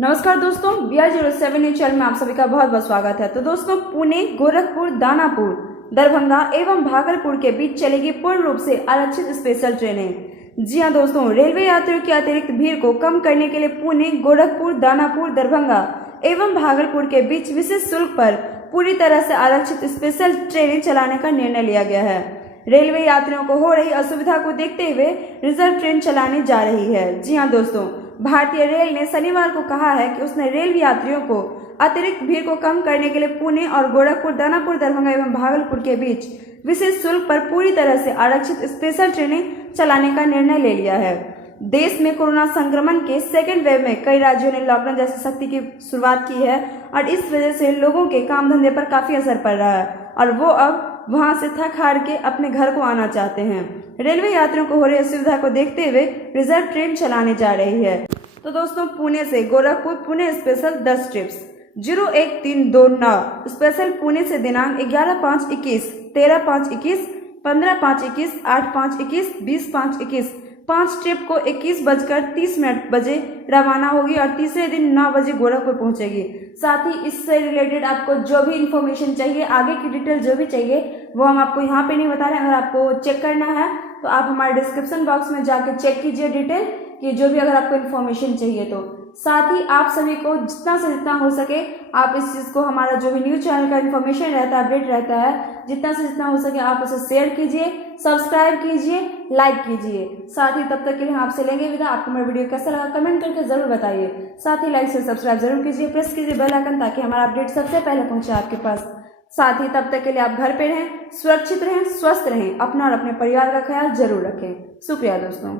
नमस्कार दोस्तों, BR07 news channel में आप सभी का बहुत बहुत स्वागत है। तो दोस्तों, पुणे, गोरखपुर, दानापुर, दरभंगा एवं भागलपुर के बीच चलेगी पूर्ण रूप से आरक्षित स्पेशल ट्रेनें। जी हां दोस्तों, रेलवे यात्रियों की अतिरिक्त भीड़ को कम करने के लिए पुणे, गोरखपुर, दानापुर, दरभंगा एवं भागलपुर के बीच विशेष शुल्क पर पूरी तरह से आरक्षित स्पेशल ट्रेनें चलाने का निर्णय लिया गया है। रेलवे यात्रियों को हो रही असुविधा को देखते हुए रिजर्व ट्रेन चलाने जा रही है। जी हाँ दोस्तों, भारतीय रेल ने शनिवार को कहा है कि उसने रेल यात्रियों को अतिरिक्त भीड़ को कम करने के लिए पुणे और गोरखपुर, दानापुर, दरभंगा एवं भागलपुर के बीच विशेष शुल्क पर पूरी तरह से आरक्षित स्पेशल ट्रेनें चलाने का निर्णय ले लिया है। देश में कोरोना संक्रमण के सेकेंड वेव में कई राज्यों ने लॉकडाउन जैसी सख्ती की शुरुआत की है और इस वजह से लोगों के काम धंधे पर काफी असर पड़ रहा है और वो अब वहां से थक हार के अपने घर को आना चाहते हैं। रेलवे यात्रियों को हो रही असुविधा को देखते हुए रिजर्व ट्रेन चलाने जा रही है। तो दोस्तों, पुणे से Gorakhpur Pune special 10 trips 01329 special Pune से दिनांक 11/5/21, 13/5/21, 15/5/21, 8/5/21, 20/5/21 5 ट्रिप को 21:30 बजे रवाना होगी और तीसरे दिन 9 बजे गोरखपुर पहुंचेगी। साथ ही इससे रिलेटेड आपको जो भी इंफॉर्मेशन चाहिए, आगे की डिटेल जो भी चाहिए, वो हम आपको यहाँ पे नहीं बता रहे हैं। अगर आपको चेक करना है तो आप हमारे डिस्क्रिप्शन बॉक्स में जाके चेक कीजिए डिटेल कि जो भी अगर आपको इन्फॉर्मेशन चाहिए तो। साथ ही आप सभी को जितना से जितना हो सके आप इस चीज़ को, हमारा जो भी न्यूज चैनल का इन्फॉर्मेशन रहता है, अपडेट रहता है, जितना से जितना हो सके आप उसे शेयर कीजिए, सब्सक्राइब कीजिए, लाइक कीजिए। साथ ही तब तक के लिए हम आपसे लेंगे विदा। आपको मेरा वीडियो कैसा लगा कमेंट करके जरूर बताइए। साथ ही लाइक से सब्सक्राइब जरूर कीजिए, प्रेस कीजिए बेल आइकन ताकि हमारा अपडेट सबसे पहले पहुंचे आपके पास। साथ ही तब तक के लिए आप घर पे रहें, सुरक्षित रहें, स्वस्थ रहें, अपना और अपने परिवार का ख्याल जरूर रखें। शुक्रिया दोस्तों।